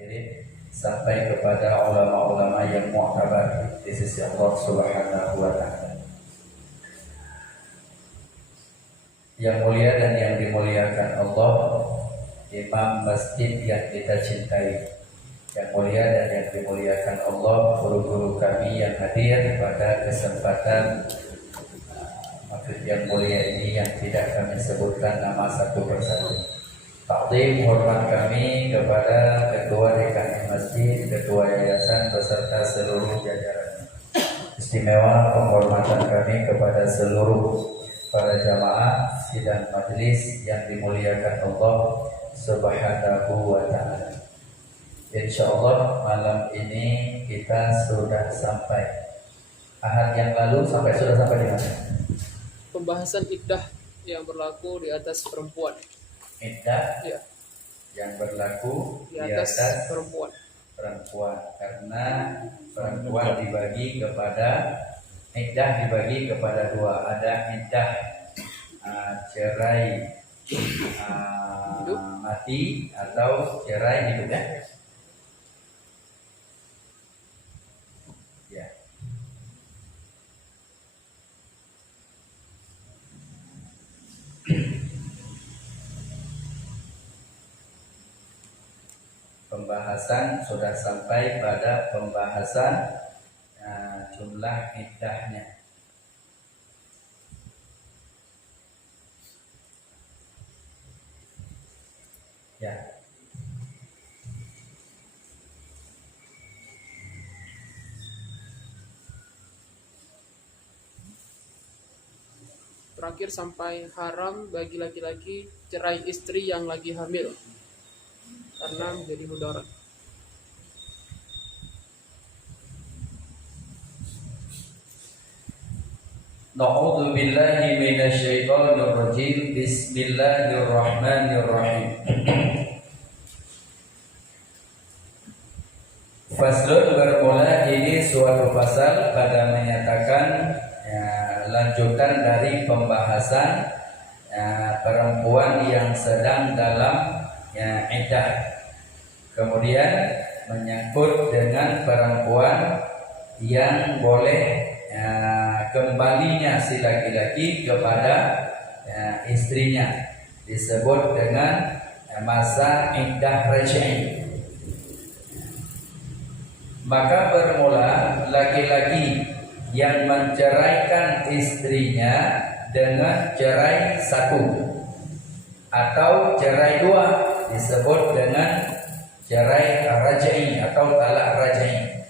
hadirin sampai kepada ulama-ulama yang mu'tabar di sisi Allah Subhanahu wa taala. Yang mulia dan yang dimuliakan Allah, imam masjid yang kita cintai. Yang mulia dan yang dimuliakan Allah, guru-guru kami yang hadir pada kesempatan maksud yang mulia ini yang tidak kami sebutkan nama satu persatu. Takdim hormat kami kepada ketua DKM Masjid, ketua yayasan beserta seluruh jajaran. Istimewa penghormatan kami kepada seluruh para jamaah sidang majelis yang dimuliakan Allah Subhanahu wa taala. Insyaallah malam ini kita sudah sampai. Ahad yang lalu sudah sampai di mana? Pembahasan iddah yang berlaku di atas perempuan. Iddah Ya, yang berlaku di atas perempuan. Karena perempuan dibagi kepada dua, ada iddah cerai mati atau cerai hidup ya. Ya. Pembahasan sudah sampai pada pembahasan jumlah iddahnya. Ya. Terakhir sampai haram bagi laki-laki cerai istri yang lagi hamil karena menjadi mudarat. Na'udzu billahi minasyaitonir rajim. Bismillahirrahmanirrahim. Faslun bermula ini suatu pasal pada menyatakan lanjutan dari pembahasan perempuan yang sedang dalam iddah. Kemudian menyangkut dengan perempuan yang boleh kembalinya si laki-laki kepada istrinya, disebut dengan masa iddah raj'i. Maka bermula laki-laki yang menceraikan istrinya dengan cerai satu atau cerai dua disebut dengan cerai raj'i atau talak raj'i.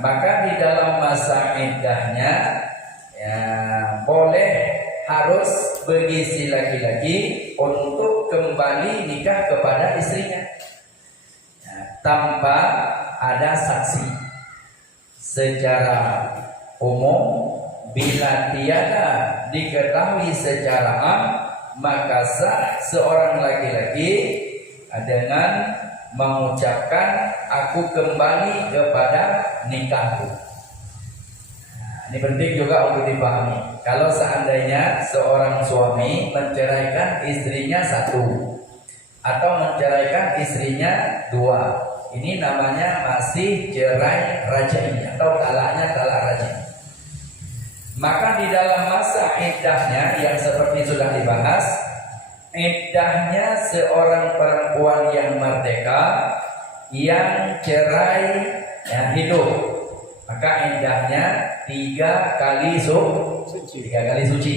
Maka di dalam masa iddahnya boleh harus bagi si laki-laki untuk kembali nikah kepada istrinya tanpa ada saksi. Secara umum bila tiada diketahui secara am, maka sah seorang laki-laki dengan mengucapkan aku kembali kepada nikahku. Ini penting juga untuk dipahami. Kalau seandainya seorang suami menceraikan istrinya satu atau menceraikan istrinya dua, ini namanya masih cerai raj'i atau talaknya talak raj'i. Maka di dalam masa iddahnya yang seperti sudah dibahas, iddahnya seorang perempuan yang merdeka yang cerai hidup, maka iddahnya 3 kali suci.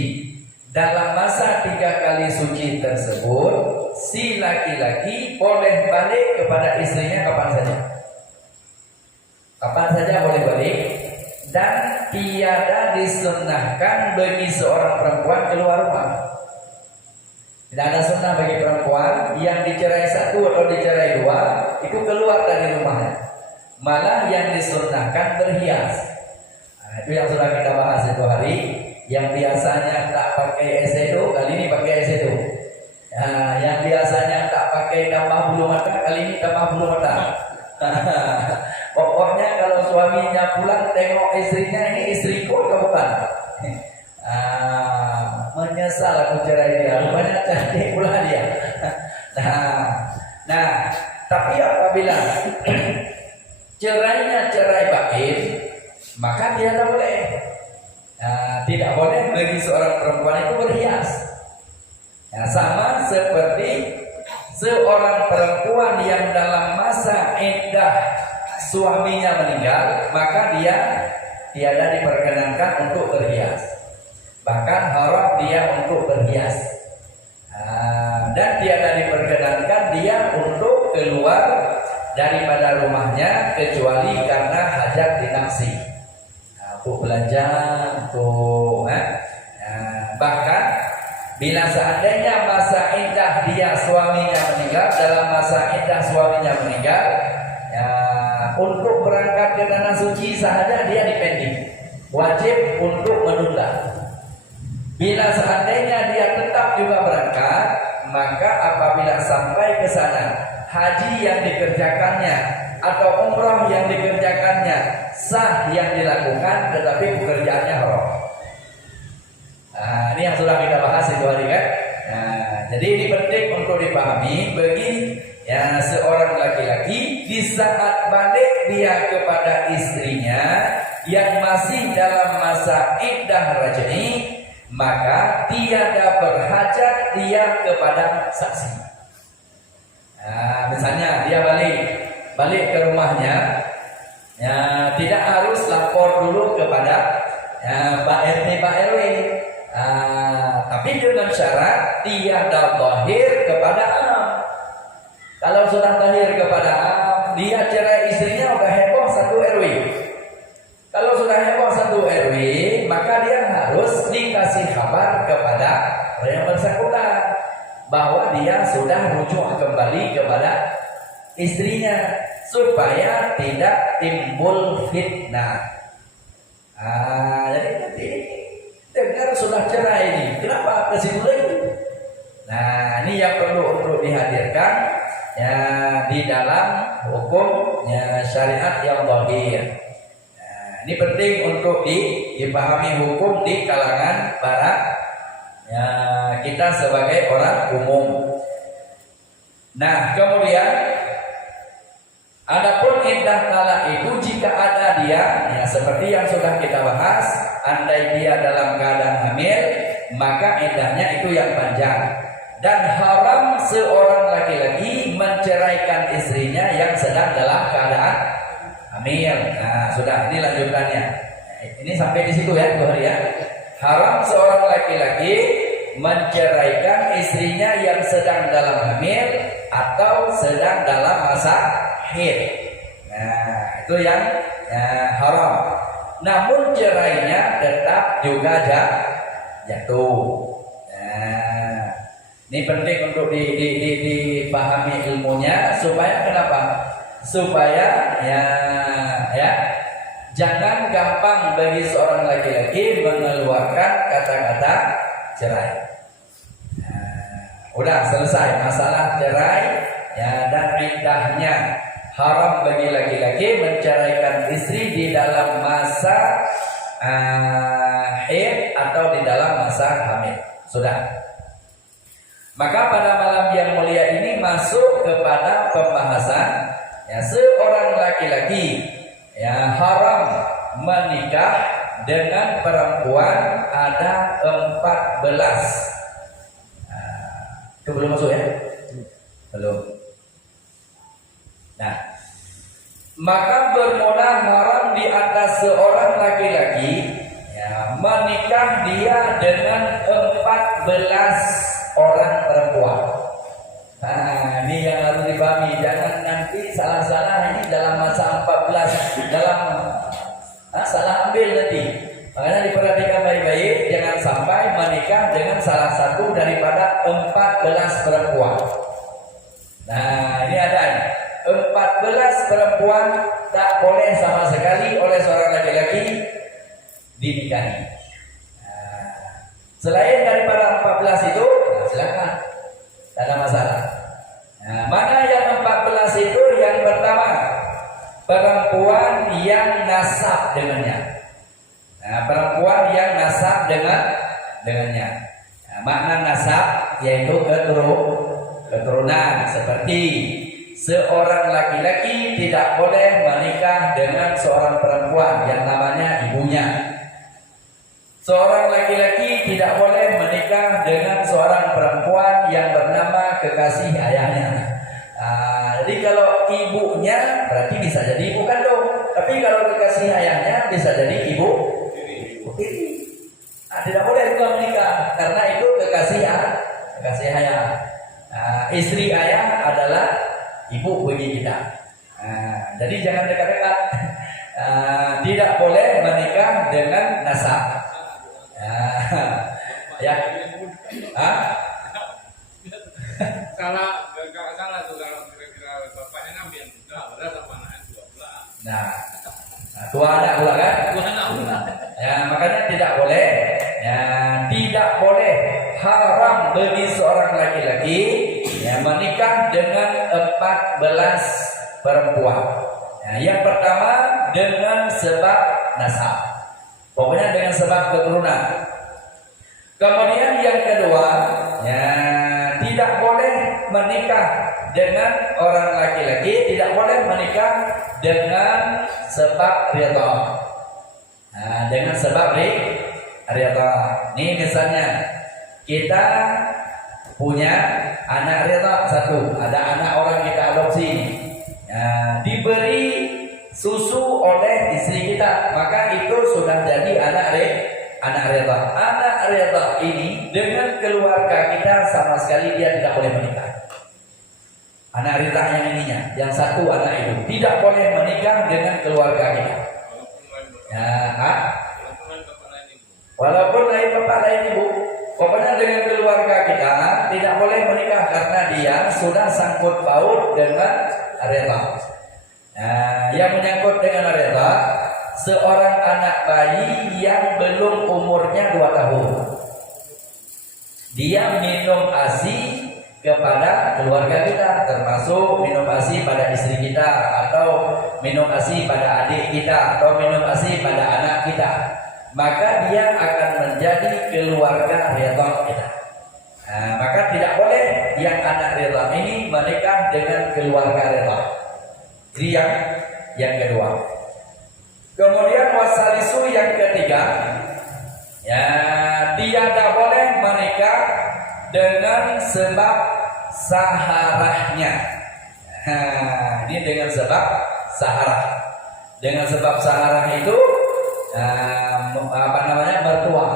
Dalam masa 3 kali suci tersebut, si laki-laki boleh balik kepada istrinya kapan saja boleh balik, dan tiada disunnahkan bagi seorang perempuan keluar rumah. Tidak ada sunnah bagi perempuan yang dicerai satu atau dicerai dua itu keluar dari rumahnya. Malah yang disunnahkan berhias. Itu yang sudah kita bahas itu hari. Yang biasanya tak pakai eyeshadow, kali ini pakai eyeshadow. Yang biasanya tak pakai tambah bulu mata, kali ini tambah bulu mata. Pokoknya kalau suaminya pulang tengok istrinya, ini istriku atau bukan? Menyesal aku cerai dia, rupanya cantik pula dia. Nah, tapi apabila Nah, sama seperti seorang perempuan yang dalam masa iddah suaminya meninggal, maka dia tiada diperkenankan untuk berhias. Bahkan haram dia untuk berhias. Dan tiada diperkenankan dia untuk keluar daripada rumahnya kecuali karena hajat dinafsi. Untuk belanja, untuk bahkan bila seandainya masa iddah dia suaminya meninggal, dalam masa iddah suaminya meninggal, untuk berangkat ke tanah suci sahaja dia dipending, wajib untuk menunda. Bila seandainya dia tetap juga berangkat, maka apabila sampai ke sana, haji yang dikerjakannya atau umrah yang dikerjakannya sah yang dilakukan, tetapi pekerjaannya haram. Ini yang sudah kita bahas itu hari kan. Jadi ini penting untuk dipahami bagi seorang laki-laki di saat balik dia kepada istrinya yang masih dalam masa iddah raj'i, maka tiada berhajat dia kepada saksi. Misalnya dia balik ke rumahnya, tidak harus lapor dulu kepada Pak RT Pak RW, tapi dengan syarat tiada zahir kepada am. Kalau sudah zahir kepada am, dia cerai istrinya udah heboh satu RW. Kalau sudah heboh satu RW, maka dia harus dikasih kabar kepada orang yang bersangkutan bahwa dia sudah rujuk kembali kepada istrinya supaya tidak timbul fitnah. Jadi nanti dengar sudah cerai ini, kenapa ke situ lagi? Nah, ini yang perlu untuk dihadirkan di dalam hukum syariat yang zahir. Ini penting untuk dipahami hukum di kalangan para kita sebagai orang umum. Nah, kemudian adapun iddah talak itu jika ada dia, seperti yang sudah kita bahas, andai dia dalam keadaan hamil, maka iddahnya itu yang panjang. Dan haram seorang laki-laki menceraikan istrinya yang sedang dalam keadaan hamil. Nah, sudah, ini lanjutannya. Ini sampai di situ ya, Bu Hari ya. Haram seorang laki-laki menceraikan istrinya yang sedang dalam hamil atau sedang dalam masa haid. Nah, itu yang haram. Namun cerainya tetap juga jatuh. Nah, ini penting untuk dipahami ilmunya supaya kenapa? Supaya jangan gampang bagi seorang laki-laki mengeluarkan kata-kata cerai. Udah selesai masalah cerai dan iddahnya. Haram bagi laki-laki menceraikan istri di dalam masa haid atau di dalam masa hamil. Sudah. Maka pada malam yang mulia ini masuk kepada pembahasan seorang laki-laki haram menikah dengan perempuan ada 14. Itu belum masuk ya? Belum. Nah, maka bermula haram di atas seorang laki-laki menikah dia dengan 14 orang perempuan. Nah, ini yang harus dipahami. Jangan nanti salah-salah ini dalam masa 14 salah ambil nanti. Makanya diperhatikan baik-baik, jangan sampai menikah dengan salah satu daripada 14 perempuan. Nah, ini ada 14 perempuan tak boleh sama sekali oleh seorang laki-laki dinikahi. Selain daripada 14 itu, silakan, tak ada masalah. Mana yang 14 itu? Yang pertama, perempuan yang nasab dengannya. Perempuan yang nasab dengannya. Makna nasab yaitu keturunan. Seperti seorang laki-laki tidak boleh menikah dengan seorang perempuan yang namanya ibunya. Seorang laki-laki tidak boleh menikah dengan seorang perempuan yang bernama kekasih ayahnya. Jadi kalau ibunya berarti bisa jadi ibu kandung, tapi kalau kekasih ayahnya bisa jadi ibu tiri. Tidak boleh juga menikah karena itu kekasih ayah. Istri ayah adalah ibu bagi kita. Jadi jangan dekat-dekat. Tidak boleh menikah dengan nasab. Ya. Salah tuh kalau kira-kira bapaknya ngambil enggak berat sama anaknya juga pula. Tua anak pula kan? Tua anak pula. Ya, makanya tidak boleh. Ya, tidak boleh, haram bagi seorang laki-laki menikah dengan 14 perempuan. Yang pertama dengan sebab nasab. Pokoknya dengan sebab keturunan. Kemudian yang kedua, tidak boleh menikah dengan orang laki-laki, tidak boleh menikah dengan sebab ridha. Dengan sebab ridha. Nih misalnya kita punya anak ridha satu, ada anak orang kita adopsi, diberi susu oleh istri kita, maka itu sudah jadi anak ridha. Anak ridha ini dengan keluarga kita sama sekali dia tidak boleh menikah. Anak ridha yang ininya, yang satu anak itu tidak boleh menikah dengan keluarga kita. Walaupun lain bapak lain ibu, pokoknya dengan keluarga kita tidak boleh menikah karena dia sudah sangkut paut dengan ridha. Yang menyangkut dengan ridha, seorang anak bayi yang belum umurnya 2 tahun, dia minum ASI kepada keluarga kita, termasuk minum ASI pada istri kita, atau minum ASI pada adik kita, atau minum ASI pada anak kita, maka dia akan menjadi keluarga ridha kita. Maka tidak boleh yang anak ridha ini menikah dengan keluarga ridha. Jadi yang kedua. Kemudian wasalisu yang ketiga, tidak boleh menikah dengan sebab saharahnya. Ini dengan sebab saharah. Dengan sebab saharah itu mertua.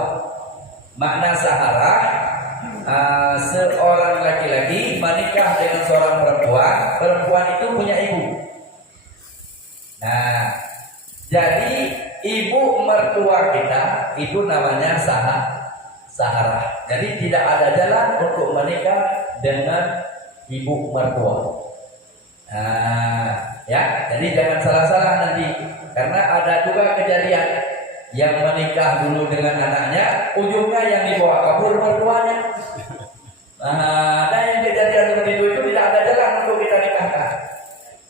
Makna saharah, seorang laki-laki menikah dengan seorang perempuan, perempuan itu punya ibu. Jadi ibu mertua kita itu namanya saharah. Jadi tidak ada jalan untuk menikah dengan ibu mertua. Jadi jangan salah-salah nanti, karena ada juga kejadian yang menikah dulu dengan anaknya, ujungnya yang dibawa kabur mertuanya. Ada yang kejadian seperti itu tidak ada jalan untuk kita nikahkan.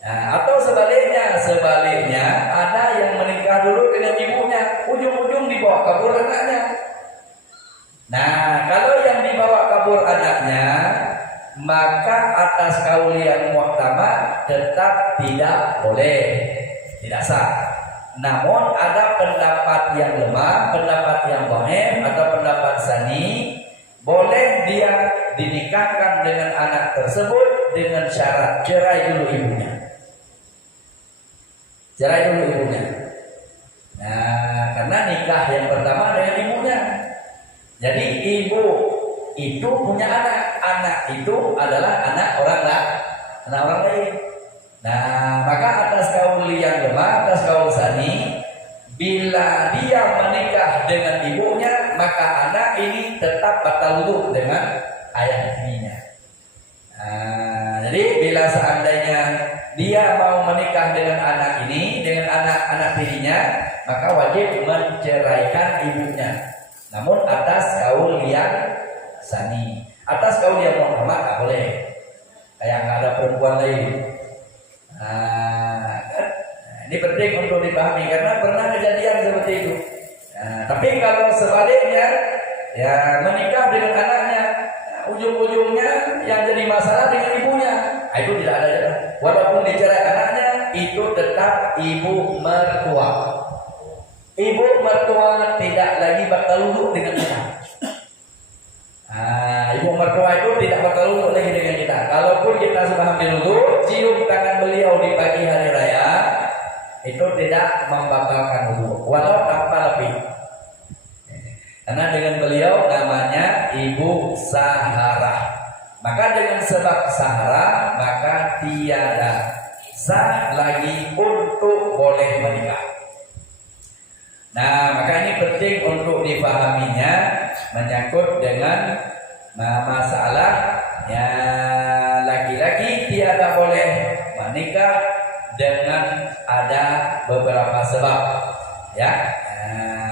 Atau sebaliknya ada yang menikah dulu dengan ibunya, ujung-ujung dibawa kabur anaknya. Kalau yang dibawa kabur anaknya, maka atas kaul yang muhtamad tetap tidak boleh, tidak sah. Namun ada pendapat yang lemah, pendapat yang dhaif atau pendapat sani, boleh dia dinikahkan dengan anak tersebut dengan syarat cerai dulu ibunya. Cerai dulu ibunya. Karena nikah yang pertama dengan ibunya. Jadi ibu itu punya anak itu adalah anak orang lain. Maka atas kaul yang lemah, atas kaul sani, bila dia menikah dengan ibunya, maka anak ini tetap batal wudu dengan ayah tirinya. Jadi bila seandainya dia mau menikah dengan anak ini, dengan anak tirinya, maka wajib menceraikan ibunya. Namun atas kaul yang sani, atas kaul yang muhtamad tak boleh. Kayak nggak ada perempuan lain. Ini penting untuk dipahami karena pernah kejadian seperti itu. Tapi kalau sebaliknya, menikah dengan anaknya, ujung-ujungnya yang jadi masalah dengan ibunya, itu tidak ada jalan. Walaupun dicerai anaknya, itu tetap ibu mertua. Ibu mertua tidak lagi batal wudu dengan kita. Ibu mertua itu tidak bertalu lagi dengan kita. Kalaupun kita sudah ambil wudu, cium tangan beliau di pagi hari raya, itu tidak membatalkan wudu, walau tanpa lebih. Karena dengan beliau namanya Ibu Sahara. Maka dengan sebab Sahara, maka tiada sah lagi untuk boleh menikah. Nah, maka ini penting untuk dipahaminya menyangkut dengan masalah ya laki-laki tiada boleh menikah dengan ada beberapa sebab. Ya,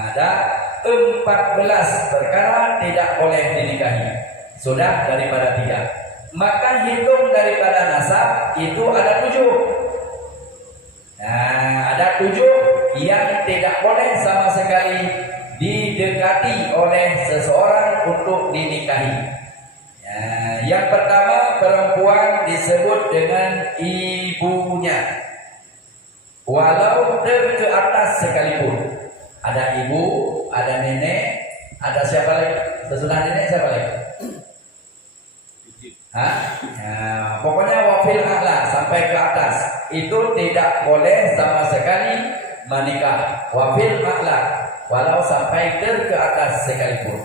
ada 14 perkara tidak boleh dinikahi. Sudah daripada 3. Maka hitung daripada nasab itu ada 7. Nah, ada 7 yang tidak boleh sama sekali didekati oleh seseorang untuk dinikahi. Yang pertama, perempuan disebut dengan ibunya, walau ke atas sekalipun. Ada ibu, ada nenek, ada siapa lagi? Sesudah nenek siapa lagi? Pokoknya wafil a'la sampai ke atas itu tidak boleh sama sekali menikah. Wafil a'la walau sampai ke atas sekalipun.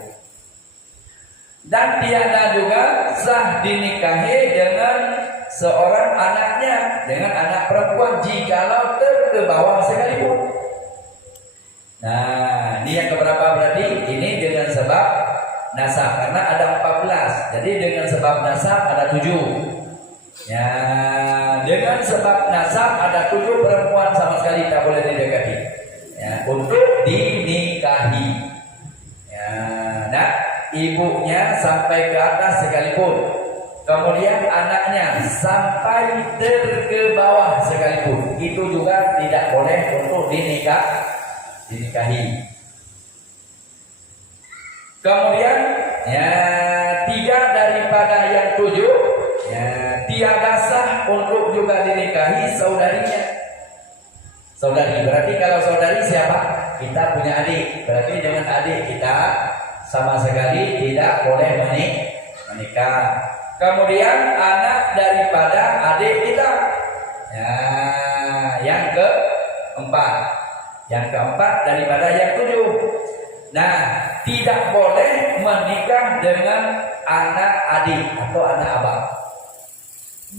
Dan tiada juga sah dinikahi dengan seorang anaknya, dengan anak perempuan jikalau ke bawah sekalipun. Nah, ini yang keberapa berarti? Ini dengan sebab nasab, karena ada 14. Jadi dengan sebab nasab ada 7. Ya, dengan sebab nasab ada 7 perempuan sama sekali tak boleh didekati. Ya, untuk dinikahi. Ya, nah, ibunya sampai ke atas sekalipun. Kemudian anaknya sampai ke bawah sekalipun. Itu juga tidak boleh untuk dinikahi. Kemudian ya 3 daripada yang 7 ya tiada sah untuk juga dinikahi saudarinya. Saudari berarti kalau saudari siapa? Kita punya adik. Berarti dengan adik kita sama sekali tidak boleh menikah. Kemudian anak daripada adik kita. Ya, yang keempat. Yang keempat daripada yang 7. Nah, tidak boleh menikah dengan anak adik atau anak abang.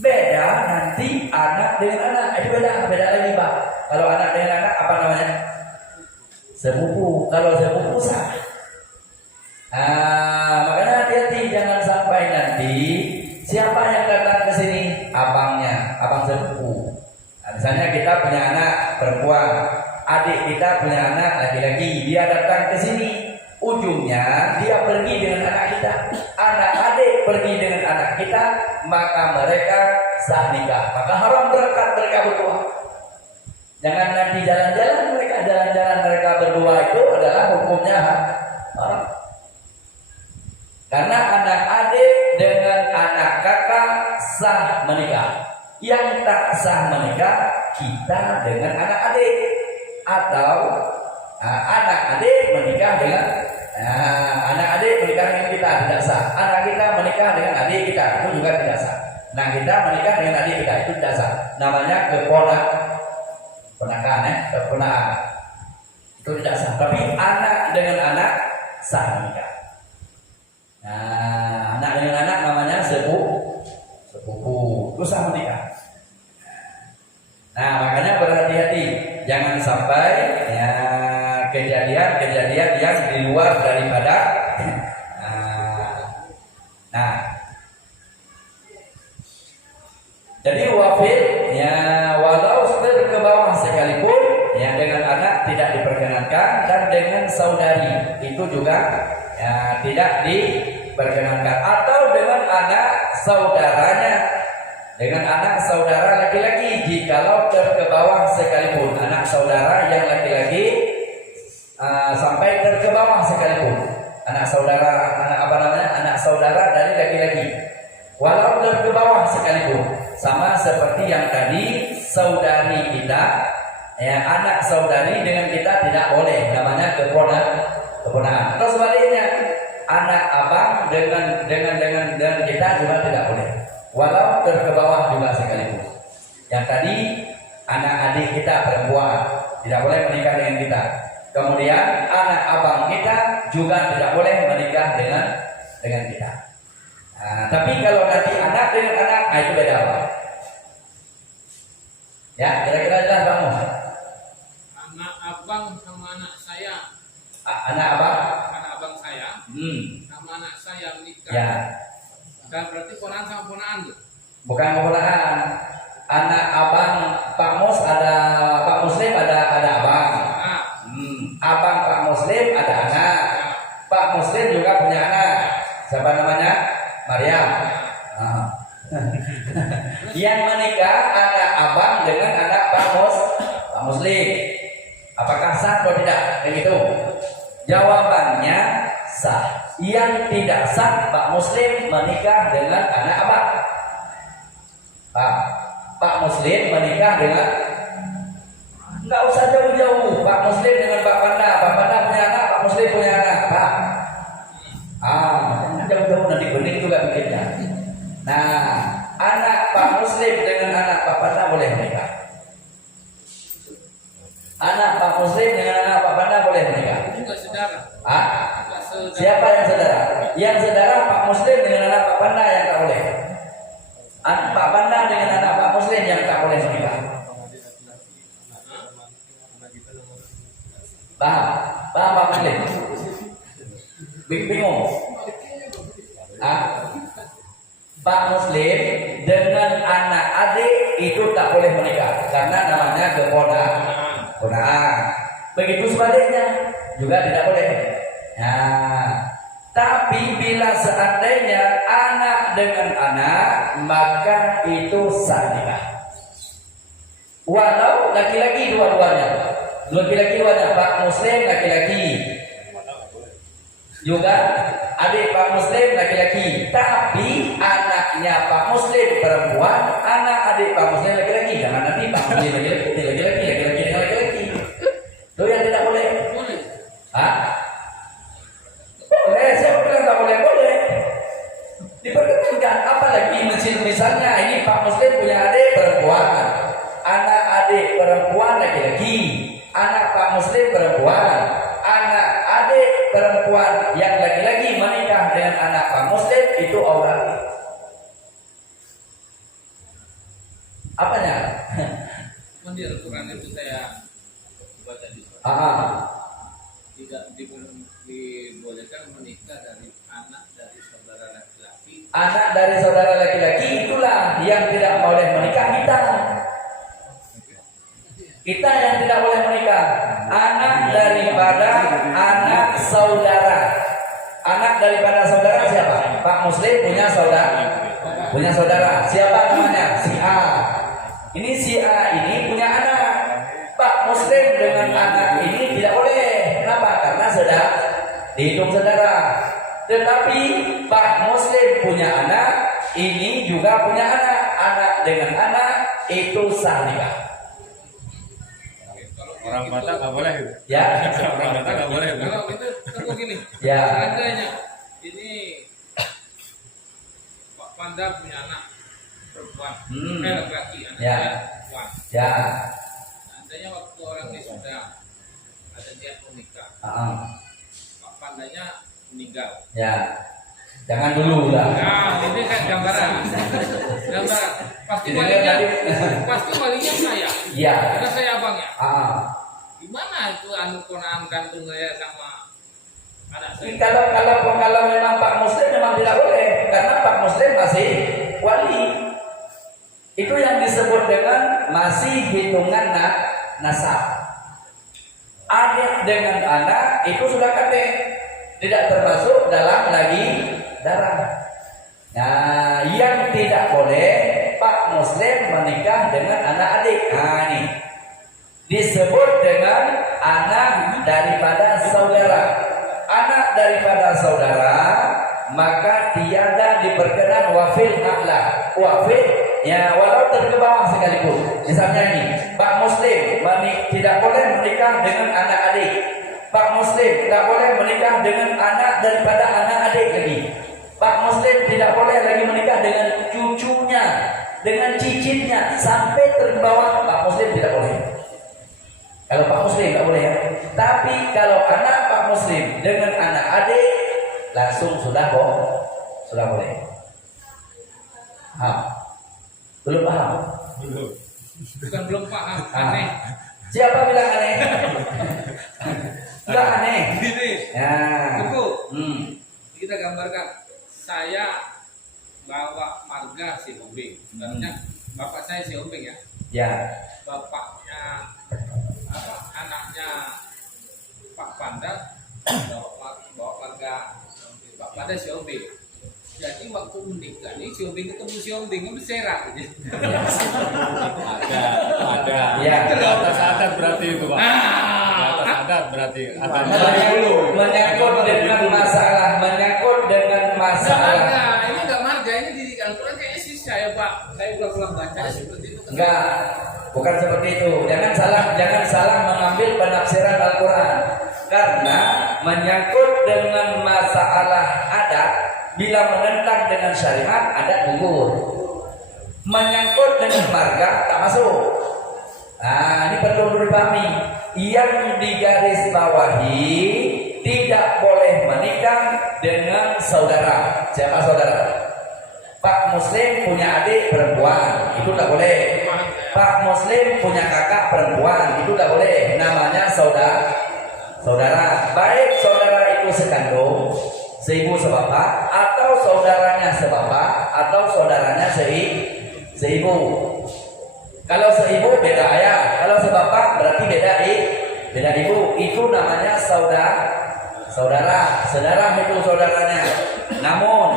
Beda nanti anak dengan anak. Itu beda lagi, Pak. Kalau anak dengan anak apa namanya? Sepupu. Kalau sepupu sah. Makanya hati-hati jangan sampai nanti siapa yang datang ke sini? Abangnya, abang sepupu. Nah, misalnya kita punya anak perempuan, adik kita punya anak laki-laki, dia datang ke sini, ujungnya dia pergi dengan anak kita, anak adik pergi dengan anak kita, maka mereka sah nikah, maka haram berangkat mereka berdua. Jangan nanti jalan-jalan mereka berdua itu adalah hukumnya haram. Karena anak adik dengan anak kakak sah menikah. Yang tak sah menikah kita dengan anak adik, atau anak adik menikah dengan anak adik menikah dengan kita tidak sah. Anak kita menikah dengan adik kita itu juga tidak sah. Nah, kita menikah dengan adik kita itu tidak sah. Namanya keponakan. Itu tidak sah. Tapi anak dengan anak sah menikah. Nah, anak dengan anak namanya sepupu. Itu sah menikah. Nah, makanya berhati-hati, jangan sampai ya kejadian-kejadian yang di luar daripada jadi wafil ya walau ke bawah sekalipun ya dengan anak tidak diperkenankan, dan dengan saudari itu juga ya tidak diperkenankan, atau dengan anak saudaranya, dengan anak saudara laki-laki jikalau ke bawah sekalipun. Anak saudara yang laki-laki sampai ke bawah sekalipun. Anak saudara, anak saudara dari laki-laki walau ke bawah sekalipun. Sama seperti yang tadi, saudari kita ya, anak saudari dengan kita tidak boleh, namanya keponakan. Atau sebaliknya, anak abang dengan kita juga tidak boleh. Walau ke bawah juga sekaligus. Yang tadi anak adik kita perempuan tidak boleh menikah dengan kita. Kemudian anak abang kita juga tidak boleh menikah dengan kita. Nah, tapi kalau nanti anak dengan anak, itu beda apa? Ya, kira-kira jelas Bang Mus? Anak abang sama anak saya. Anak abang? Anak abang saya. Sama anak saya menikah. Ya. Dan berarti ponaan sama ponaan tuh. Bukan keponakan. Anak abang Pak Mus ada Pak Muslim ada abang. Abang Pak Muslim ada anak. Pak Muslim juga punya anak. Siapa namanya? Maryam. Yang menikah anak abang dengan anak Pak Muslim. Apakah sah atau tidak? Begitu. Jawabannya sah. Yang tidak sah Pak Muslim menikah dengan anak abang. Pak Muslim menikah dengan, nggak usah jauh-jauh. Pak Muslim dengan Pak Panda punya anak, Pak Muslim punya anak. Pak, jauh-jauh nanti bening juga bikinnya. Nah, anak Pak Muslim dengan anak Pak Panda boleh menikah. Anak Pak Muslim dengan anak Pak Panda boleh menikah. Itu nggak saudara. Siapa yang saudara? Yang saudara Pak Muslim dengan anak Pak Panda yang tak boleh. Pak Panda dengan anak Pak Muslim yang tak boleh menikah. Paham Pak Muslim? Bingung? Pak Muslim dengan anak adik itu tak boleh menikah karena namanya keponakan. Begitu sebaliknya juga tidak boleh. Nah, tapi bila seandainya anak dengan anak, maka itu sah nikah. Walau laki-laki dua-duanya. Laki-laki dua-duanya, Pak Muslim laki-laki. Juga adik Pak Muslim laki-laki. Tapi anaknya Pak Muslim perempuan, anak adik Pak Muslim laki-laki. Jangan nanti Pak Muslim laki-laki dengan laki-laki. Itu yang tidak boleh. Boleh. Boleh, siapa bilang tak boleh? Boleh. Diperkenankan, apalagi misalnya ini Pak Muslim punya adik perempuan, anak adik perempuan laki-laki, anak Pak Muslim perempuan, anak adik perempuan yang laki-laki menikah dengan anak Pak Muslim itu aurat. Apanya? Di Al-Quran itu saya baca di tidak dibolehkan menikah dari anak dari saudara laki-laki. Anak dari saudara laki-laki itulah yang tidak boleh menikah kita. Kita yang tidak boleh menikah. Anak daripada anak saudara. Anak daripada saudara siapa? Pak Muslim punya saudara. Siapa namanya? Si A. Ini si A ini punya anak. Pak Muslim dengan anak ini tidak boleh. Kenapa? Karena sudah dihitung saudara. Tetapi Pak Muslim punya anak, ini juga punya anak. Anak dengan anak itu sah nikah. Orang Batak nggak boleh gitu. Ya. Orang Batak nggak boleh. Kalau itu tentu gini. Ya. Seandainya ini Pak Panda punya anak perempuan, laki-laki, anaknya perempuan. Ya. Seandainya waktu orang ini sudah ada niat menikah, Pak Pandanya meninggal. Ya. Jangan dulu lah. Nah, ini kan gambaran. Pasti walinya saya. Iya. Karena saya abangnya. Gimana itu anu ponaan kandung saya sama anak saya? Kalau memang Pak Muslim memang tidak boleh karena Pak Muslim masih wali. Itu yang disebut dengan masih hitungan nasab. Adik dengan anak itu sudah kakek, tidak termasuk dalam lagi darah. Nah, yang tidak boleh Pak Muslim menikah dengan anak adik. Nah, ini disebut dengan anak daripada saudara. Anak daripada saudara, maka tiada diperkenan wafil akhlak. Wafil, ya walau terkebawah sekalipun. Misalnya ini, Pak Muslim tidak boleh menikah dengan anak adik. Pak Muslim tidak boleh menikah dengan anak daripada anak adik lagi. Pak Muslim tidak boleh lagi menikah dengan cucunya, dengan cicitnya, sampai terbawa. Pak Muslim tidak boleh. Kalau Pak Muslim tidak boleh ya. Tapi kalau anak Pak Muslim dengan anak adik langsung sudah boleh. Belum paham? Belum. Bukan belum paham, aneh. Siapa bilang aneh? Enggak aneh. Gini. Ya. Tunggu. Kita gambarkan. Saya bawa marga si Ombing. Sebenarnya bapak saya si Ombing ya. Ya. Bapaknya anaknya Pak Panda bawa marga Pak Panda si Ombing. Jadi waktu menikah nih si Ombing ketemu si Ombing kan berserak gitu. Ada. Ya. Atas adat berarti itu, Pak. Atas adat berarti adat Menyangkut dengan masalah. Marga, ini enggak marga, ini di Al-Quran kayaknya sih saya ulang baca seperti itu. Enggak, bukan seperti itu. Jangan salah mengambil penafsiran Al-Quran. Karena menyangkut dengan masalah adat, bila menentang dengan syariat, adat gugur. Menyangkut dengan marga tak masuk. Nah, ini perlu dipahami. Yang digarisbawahi tidak boleh menikah dengan saudara. Siapa saudara? Pak Muslim punya adik perempuan, itu tak boleh. Pak Muslim punya kakak perempuan, itu tak boleh. Namanya saudara. Baik saudara itu sekandung, seibu sebapak, atau saudaranya sebapak, atau saudaranya seibu. Kalau seibu beda ayah, kalau sebapak berarti beda ibu. Itu namanya saudara itu saudaranya. Namun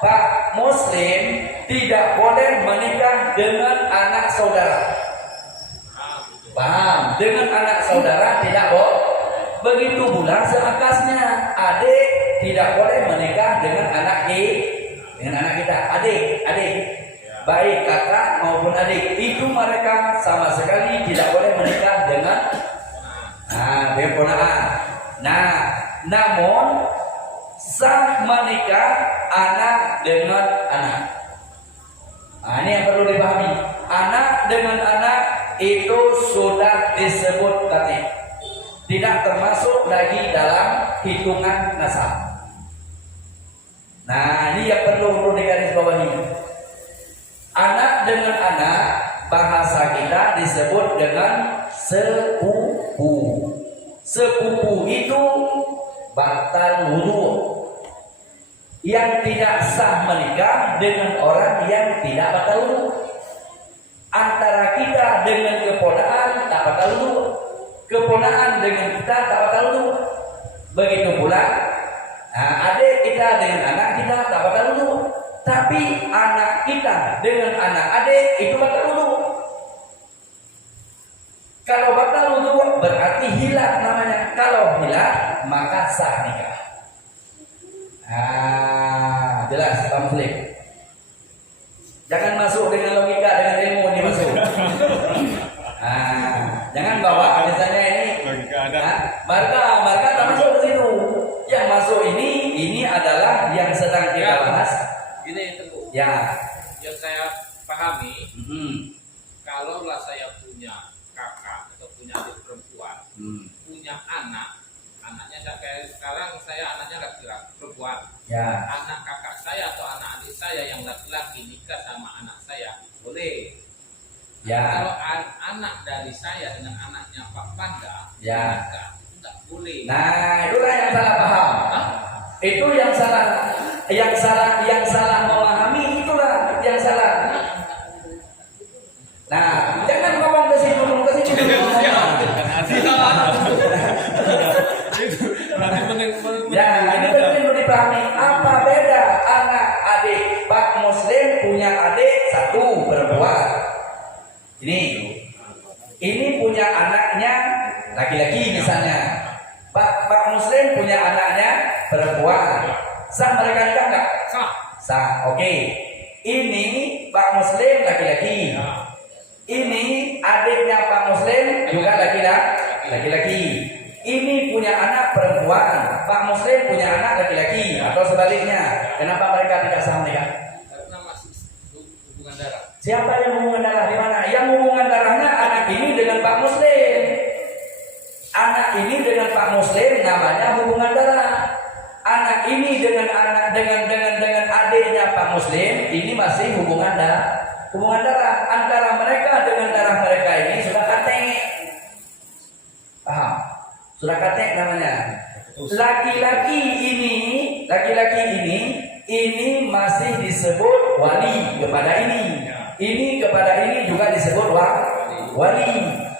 Pak Muslim tidak boleh menikah dengan anak saudara. Paham? Dengan anak saudara tidak boleh. Begitu pula seakasnya, adik tidak boleh menikah dengan anak kita. Adik. Baik kakak maupun adik, itu mereka sama sekali tidak boleh menikah dengan ponakan. Namun sah menikah anak dengan anak. Ini yang perlu dipahami. Anak dengan anak itu sudah disebut tatib, tidak termasuk lagi dalam hitungan nasab. Ini yang perlu digarisbawahi. Anak dengan anak, bahasa kita disebut dengan sepupu. Sepupu itu batal wudu, yang tidak sah menikah dengan orang yang tidak batal wudu. Antara kita dengan keponakan tak batal wudu, keponakan dengan kita tak batal wudu. Begitu pula adik kita dengan anak kita tak batal wudu. Tapi anak kita dengan anak adik itu batal wudu. Kalau batal wudu berarti hilang namanya. Kalau hilang maka sah nikah. Jelas Pak Muslim. Jangan masuk dengan logika, dengan ilmu ini masuk. Jangan bawa misalnya ini. Marga tak masuk ke situ. Yang masuk ini adalah yang sedang kita bahas. Gini tunggu. Ya. Yang saya pahami, kalaulah saya punya kakak atau punya adik perempuan, punya anaknya sekarang saya anaknya laki-laki perempuan. Ya. Anak kakak saya atau anak adik saya yang laki-laki nikah sama anak saya boleh. Ya. Kalau anak dari saya dengan anaknya Pak Panda, ya, tidak boleh. Nah, itulah yang salah paham. Itu yang salah memahami, itulah yang salah. Nah, jangan ngomong ke situ. Ya, ini penting dipahami. Apa beda anak adik Pak Muslim punya adik satu perempuan. Ini punya anaknya laki-laki misalnya. Pak Muslim punya anaknya perempuan. Sah mereka nikah enggak? Sah. Oke. Ini Pak Muslim laki-laki. Ini adiknya Pak Muslim juga laki-laki. Ini punya anak perempuan, Pak Muslim punya anak laki-laki, atau sebaliknya. Kenapa mereka tidak sah menikah? Karena masih hubungan darah. Siapa yang hubungan darah di mana? Yang hubungan darahnya anak ini dengan Pak Muslim. Anak ini dengan Pak Muslim namanya hubungan darah. Anak ini dengan adiknya Pak Muslim ini masih hubungan darah. Hubungan darah antara mereka dengan darah mereka ini sudah katek. Paham? Sudah katek namanya. Laki-laki ini masih disebut wali kepada ini. Ini kepada ini juga disebut wali.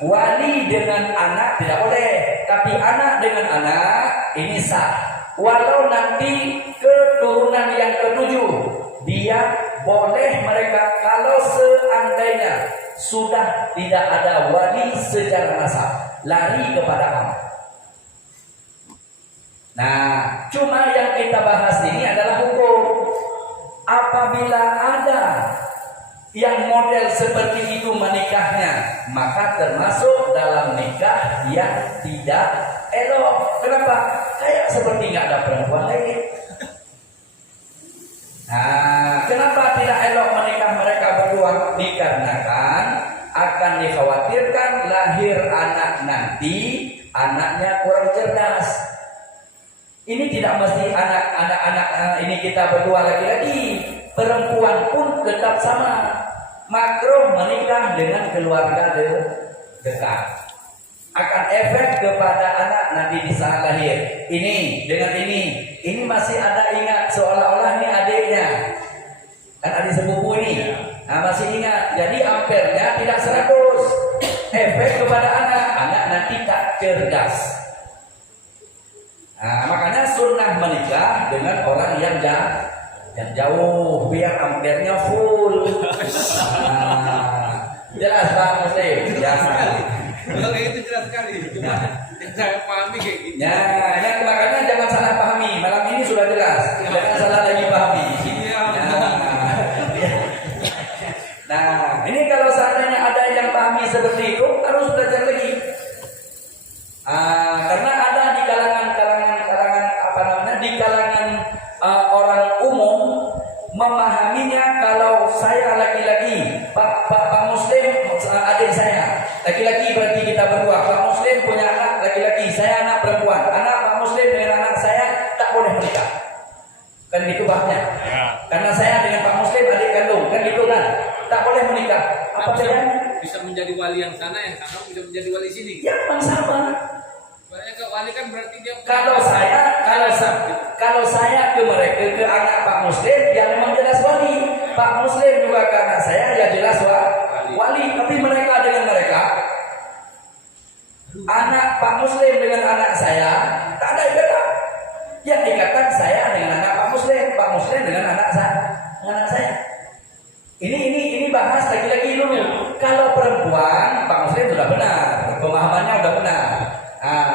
Wali dengan anak tidak boleh, tapi anak dengan anak ini sah. Walau nanti keturunan yang ketujuh, dia boleh mereka kalau seandainya sudah tidak ada wali secara nasab, lari kepada anak. Nah, cuma yang kita bahas ini adalah hukum. Apabila ada yang model seperti itu menikahnya, maka termasuk dalam nikah yang tidak elok. Kenapa? Kayak seperti nggak ada perempuan lagi. Nah, kenapa tidak elok menikah mereka berdua? Dikarenakan akan dikhawatirkan lahir anak nanti anaknya kurang cerdas. Ini tidak mesti anak-anak ini kita berdua laki-laki, perempuan pun tetap sama. Makruh menikah dengan keluarga dekat. Akan efek kepada anak nanti di saat lahir. Ini dengan ini masih ada ingat seolah-olah ini adiknya. Kan adik sepupu ini. Nah, masih ingat. Jadi ampernya tidak 100. Efek kepada anak nanti tak cerdas. Nah, makanya sunnah menikah dengan orang yang jauh biar ampernya full. Nah, jelas Pak Muslim? Ya. Kalau itu jelas sekali. Cuma saya pahami kayak gitu. Ya, makanya jangan salah pahami. Malam ini sudah jelas. Jangan salah lagi pahami. Nah, ini kalau seandainya ada yang pahami seperti itu harus belajar lagi. Karena ada di kalangan orang umum memahaminya kalau saya laki-laki, Pak Muslim adik saya, laki-laki berarti kita berdua. Pak Muslim punya anak laki-laki, saya anak perempuan. Anak Pak Muslim dengan anak saya tak boleh menikah. Kan gitu bahnya. Karena saya dengan Pak Muslim adik kandung, kan gitu kan? Tak boleh menikah. Apa bedanya? Bisa menjadi wali yang sana bisa menjadi wali sini. Ya, memang sama. Soalnya wali kan berarti dia kalau saya ke mereka, ke anak Pak Muslim, ya memang jelas wali. Pak Muslim juga ke anak saya, ya jelas wali. Tapi mereka dengan mereka, anak Pak Muslim dengan anak saya, tak ada ikatan. Yang ikatan saya dengan anak Pak Muslim dengan anak saya. Ini bahas lagi-lagi dulu. Kalau perempuan, Pak Muslim sudah benar, pemahamannya sudah benar.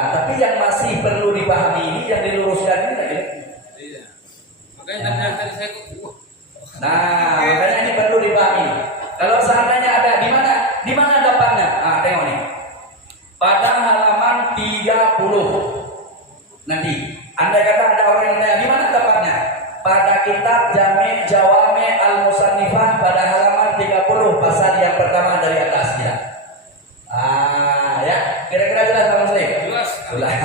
Tapi yang masih perlu dipahami ini, yang diluruskan ini lagi-lagi. Iya. Makanya tadi saya makanya ini perlu dipahami. Kalau seandainya ada di mana dapatnya? Tengok nih. Pada halaman 30. Nanti, andai kata ada orang yang tanya, di mana dapatnya? Pada kitab Jami' Jawami' Al-Musannifah pada halaman 30 pasal yang pertama dari atas ya. Ya, kira-kira jelas Pak Muslim? jelas.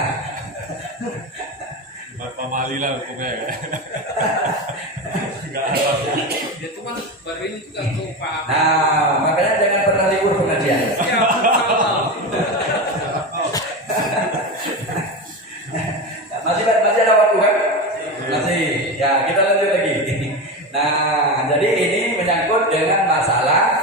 Pamali lah hukumnya. Ya cuma baru ini juga aku paham. Makanya jangan pernah libur pengajian. Ya, salah. Masih ada waktu kan? Masih. Ya, kita lanjut lagi. Nah, jadi ini menyangkut dengan masalah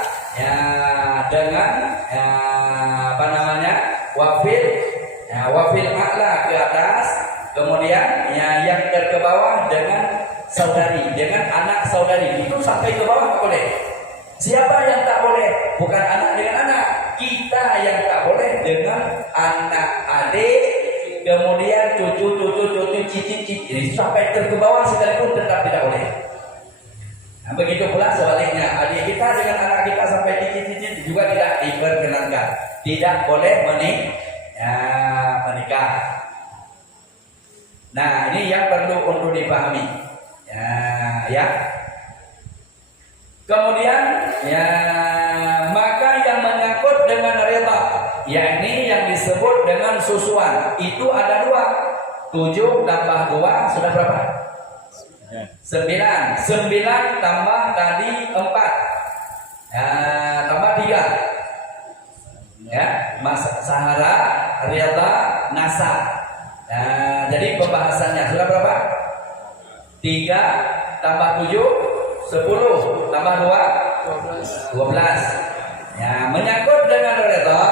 wafil a'la ke atas, kemudian yang ke bawah dengan saudari, dengan anak saudari. Itu sampai ke bawah tak boleh. Siapa yang tak boleh? Bukan anak dengan anak. Kita yang tak boleh dengan anak adik, kemudian cucu, cici. Ini sampai ke bawah sekalipun tetap tidak boleh. Nah, begitu pula sebaliknya, adik kita dengan anak kita sampai cici juga tidak diperkenankan. Tidak boleh menikah. Nah, ini yang perlu untuk dipahami. Ya. Kemudian ya, maka yang menyangkut dengan rida, yakni yang disebut dengan susuan, itu ada 2. 7 tambah 2 sudah berapa? 9. 9 tambah tadi 4. Tambah 3. Ya, sahara, rida, nasab. Jadi pembahasannya sudah berapa? 3 tambah 7 10 tambah 2 12. Ya, menyangkut dengan rida,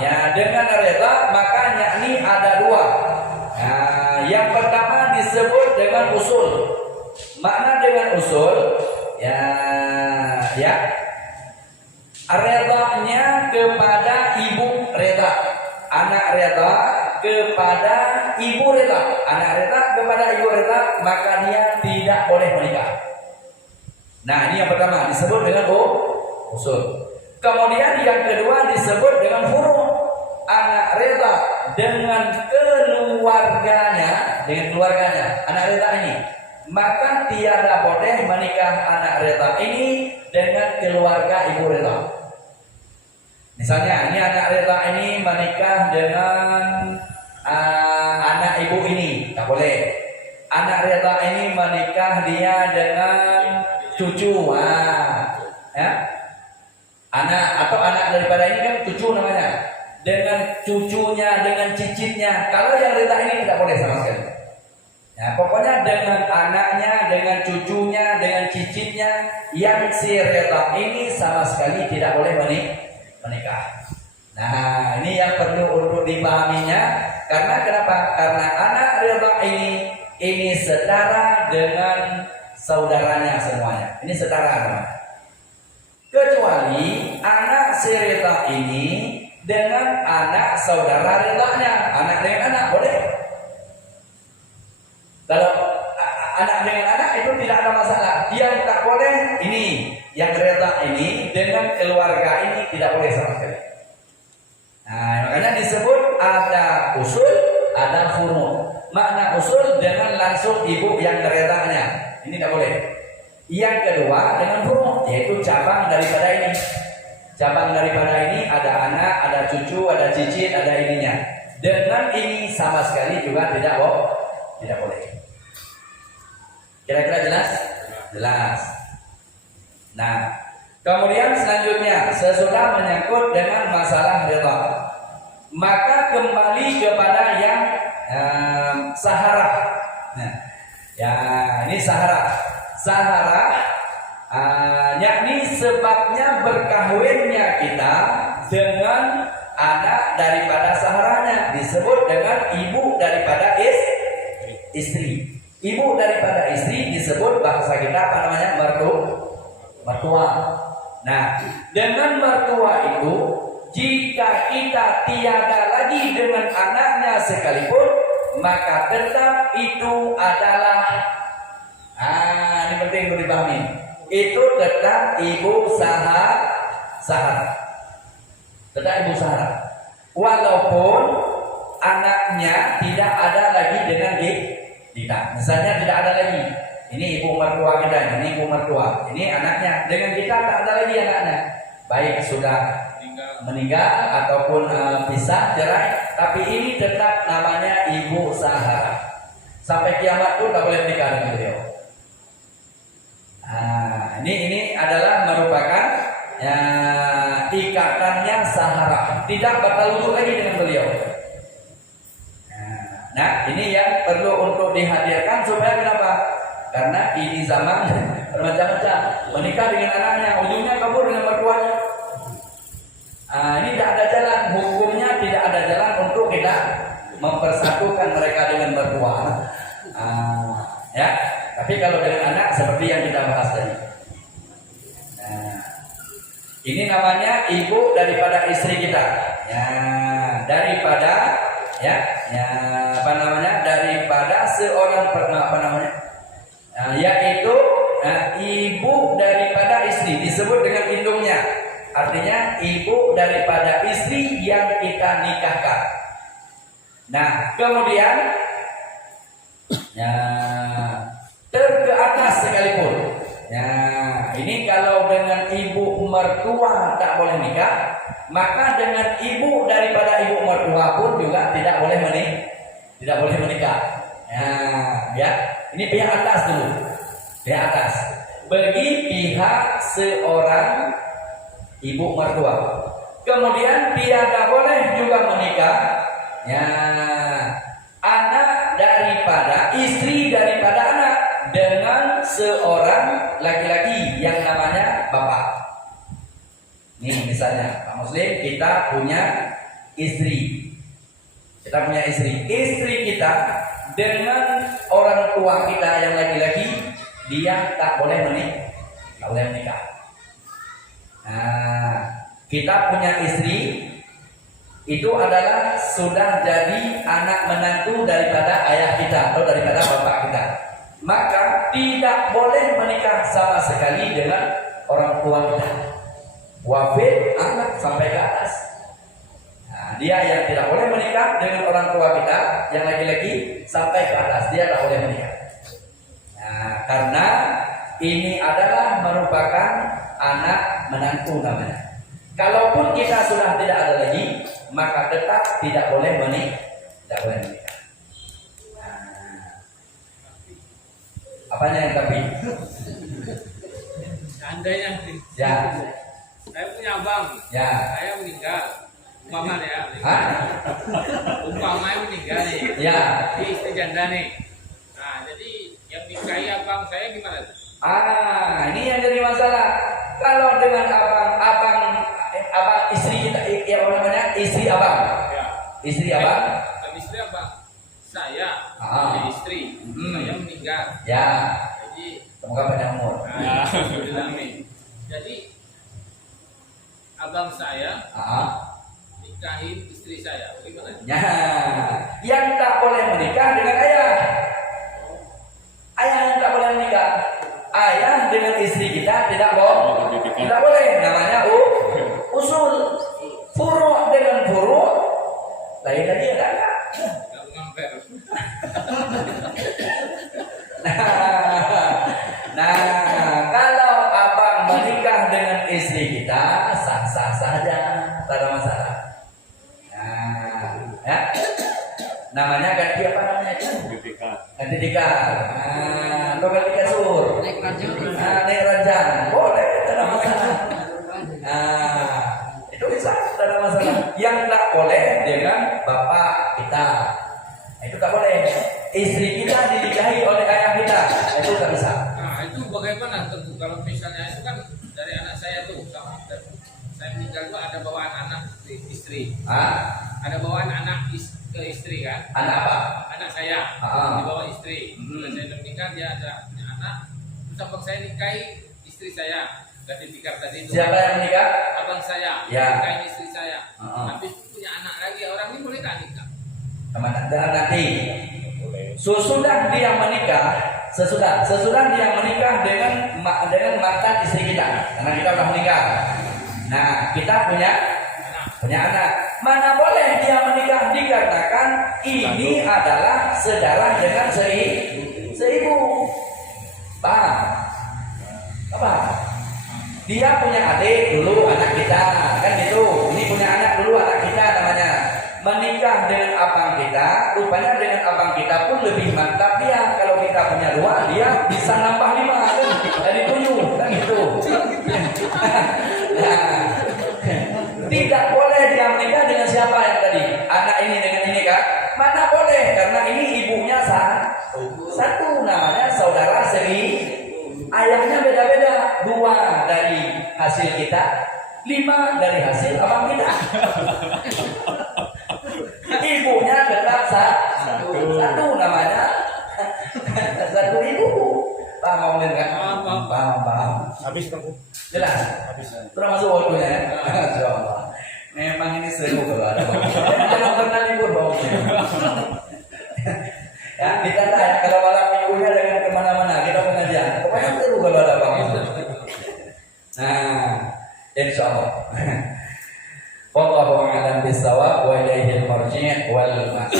ya dengan rida maka yakni ada 2. Yang pertama disebut dengan usul. Makna dengan usul ya redanya kepada ibu reda, anak reda kepada ibu reda, anak reda kepada ibu reda, maka dia tidak boleh menikah. Nah, ini yang pertama disebut dengan usul. Kemudian yang kedua disebut dengan furu, anak reda dengan keluarganya, anak reda ini, maka tiada boleh menikah anak reda ini dengan keluarga ibu reda. Misalnya ini anak reda ini menikah dengan anak ibu ini, tak boleh. Anak reda ini menikah dia dengan cucu, ya. Anak daripada ini kan cucu namanya. Dengan cucunya, dengan cicitnya. Kalau yang reda ini tidak boleh sama sekali. Ya, pokoknya dengan anaknya, dengan cucunya, dengan cicitnya, yang si reda ini sama sekali tidak boleh menikah. Nah, ini yang perlu untuk dipahaminya. Karena kenapa? Karena anak reda ini setara dengan saudaranya semuanya. Ini setara namanya. Kecuali anak si reda ini dengan anak saudara redanya, anak dengan anak boleh. Kalau anak dengan anak itu tidak ada masalah. Yang tak boleh ini, yang reda ini dengan keluarga ini tidak boleh sama sekali. Nah, makanya disebut ada usul, ada furu. Makna usul dengan langsung ibu yang redanya, ini tidak boleh. Yang kedua dengan furu, yaitu cabang daripada ini. Cabang daripada ini ada anak, ada cucu, ada cicit, ada ininya. Dengan ini sama sekali juga tidak boleh. Kira-kira jelas? Jelas. Nah, kemudian selanjutnya sesudah menyangkut dengan masalah rida, maka kembali kepada yang sahara. Nah, ya ini sahara. Yakni sebabnya berkahwinnya kita dengan anak daripada saharanya, disebut dengan ibu daripada istri. Ibu daripada istri disebut bahasa kita apa namanya? Mertua. Nah, dengan mertua itu jika kita tiada lagi dengan anaknya sekalipun, maka tetap itu adalah ini penting untuk dipahami. Itu tetap ibu sahara. Tetap ibu sahara. Walaupun anaknya tidak ada lagi dengan kita. Misalnya tidak ada lagi. Ini ibu mertua kita, ini ibu mertua. Ini anaknya. Dengan kita tak ada lagi anaknya. Baik sudah meninggal ataupun pisah, cerai, tapi ini tetap namanya ibu sahara. Sampai kiamat pun tak boleh menikah dengan beliau. Ini adalah merupakan ikatannya sahara, tidak bertalujuk lagi dengan beliau. Nah, ini yang perlu untuk dihadirkan supaya kenapa? Karena ini zaman bermacam-macam. Menikah dengan anaknya, ujungnya kabur dengan mertuanya. Ini tidak ada jalan, hukumnya tidak ada jalan untuk kita mempersatukan mereka dengan mertua. Ya. Tapi kalau dengan anak seperti yang kita bahas tadi. Nah, ini namanya ibu daripada istri kita. Ya, daripada daripada seorang yaitu ibu daripada istri disebut dengan indungnya. Artinya ibu daripada istri yang kita nikahkan. Nah, kemudian Ya, ke atas sekalipun. Ya, ini kalau dengan ibu mertua tak boleh nikah, maka dengan ibu daripada ibu mertua pun juga tidak boleh menikah. Ya, ini pihak atas dulu. Pihak atas. Bagi pihak seorang ibu mertua. Kemudian tidak boleh juga menikah. Ya, anak daripada istri daripada anak dengan seorang laki-laki yang namanya bapak. Nih misalnya Pak Muslim, kita punya istri. Istri kita dengan orang tua kita yang laki-laki, dia tak boleh menikah. Nah, kita punya istri itu adalah sudah jadi anak menantu daripada ayah kita atau daripada bapak kita. Maka tidak boleh menikah sama sekali dengan orang tua kita. Wafid anak sampai ke atas. Nah, dia yang tidak boleh menikah dengan orang tua kita yang laki-laki sampai ke atas, dia tak boleh menikah. Nah, karena ini adalah merupakan anak menantu namanya. Kalaupun kita sudah tidak ada lagi, maka tetap tidak boleh menikah. Apanya yang tapi? Seandainya Ya. saya punya abang, Ya. saya meninggal, umpama ya, Hah? umpama meninggal nih, Ya. istri janda nih. Nah, jadi yang nikahi abang saya gimana? Ini yang jadi masalah. Kalau dengan abang istri kita, ya apa namanya? Istri abang. Ya. Istri abang. Bukan istri abang, saya Ah. punya istri, saya meninggal. Ya. Jadi, Semoga panjang umur. nah, bilang nih. Jadi abang saya nikahin istri saya, bagaimana? Ya. Yang tak boleh menikah dengan ayah. Ayah yang tak boleh menikah. Ayah dengan istri kita tidak boleh. Tidak boleh. Namanya usul. Furu' dengan furu' lain lagi ada enggak? Nggak mengambil. Nah, kalau abang menikah dengan istri kita sah-sah saja, tak ada masalah. Nah, ya. Namanya ganti apa namanya itu? Ganti tikar. Atau ganti kasur. Naik ranjang. Boleh, tak ada masalah. Itu bisa, tak ada masalah. Yang tak boleh dengan bapak kita. Itu tak boleh. Istri kita dinikahi oleh ayah kita. Itu tak bisa. Nah, itu bagaimana tentu kalau misalnya itu kan dari anak saya tuh, saya meninggal itu ada bawaan anak istri. Ada bawaan anak ke istri kan? Anak apa? Anak saya dibawa istri. Kalau saya udah meninggal dia ada punya anak. Terus abang saya nikahi istri saya. Ganti tikar tadi itu. Siapa yang menikah? Abang saya Ya. nikahin istri saya. Habis punya anak lagi, orang ini boleh nggak nikah? Jangan nanti. Sesudah dia menikah dengan mantan istri kita, karena kita sudah menikah. Nah, kita punya anak. Mana boleh dia menikah dikarenakan ini adalah sedarah dengan seibu. Paham? Apa? Dia punya adik dulu anak kita, kan gitu. Ini punya anak dulu anak kita namanya. Menikah dengan abang kita, rupanya dengan abang kita pun lebih mantap dia. Kalau kita punya 2, dia bisa nambah 5 kan? Dari 7, kan gitu. Nah, tidak boleh dia menikah dengan siapa yang tadi? Anak ini dengan ini kan? Mana boleh? Karena ini ibunya satu, namanya saudara seri. Ayahnya beda-beda, 2 dari hasil kita, 5 dari hasil abang kita. Ibunya tetap satu namanya satu ibu. Paham kan? Paham. Habis dong. Jelas. Sudah masuk waktunya ya. Insyaallah. Memang ini seru kalau ada waktu. Jangan pernah libur bawahnya. Ya, kita tanya kalau malam minggunya dengan kemana-mana kita pengajian. Pokoknya seru kalau ada waktu. Nah, insyaallah. Wallahu a'lam bishawab wa ilaihil marji' wal ma'ab.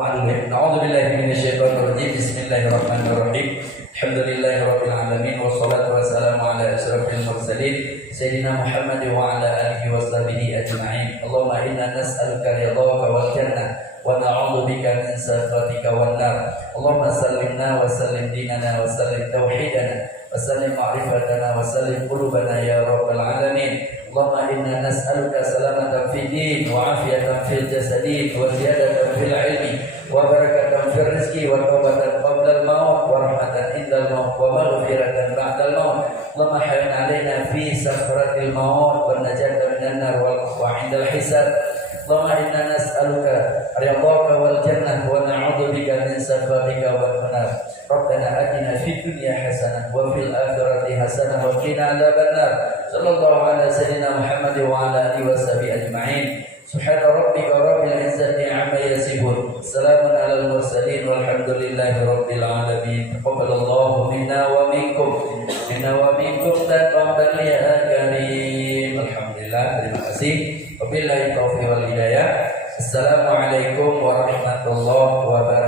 A'udzu billahi minasyaitonir rajim. Bismillahirrahmanirrahim. Alhamdulillahirabbil alamin wassalatu wassalamu ala asyrafil mursalin sayyidina Muhammad wa ala alihi washabihi ajma'in. Allahumma inna nas'aluka ridhaka wal jannah wa na'udzu bika min sakhatika wan nar. Allahumma sallimna wa sallim dinana wa sallim tauhidana wa sallim ma'rifatana wa sallim qulubana ya rabbal alamin. Allahumma inna nas'aluka salamatan fid din wa afiyatan fil jasadi wa ziyadatan fil ilmi wa barakatan fil rizqi wa tawbatan qabla al-maut wa rahmatan indal maut wa maghfiratan ba'dal maut. Allahumma hayyin 'alaina fi sakratil maut wa najatan minan nar wa 'indal hisab. Allahumma inna nas'aluka ridhaka wal jannah wa na'udzu bika min sakhatika wan nar. Rabbana atina fid dunya hasanah wa fil akhirati hasanah wa qina adzaban nar. Sallallahu ala sayyidina Muhammad wa ala alihi washabihi ajma'in. Subhana rabbika rabbil izzati 'amma yasifun. Salamun alal mursalin walhamdulillahi rabbil alamin. Taqabbalallahu minna wa minkum taqabbal ya karim. Alhamdulillah, terima kasih. Wabillahi taufiq wal hidayah. Assalamualaikum warahmatullahi wabarakatuh.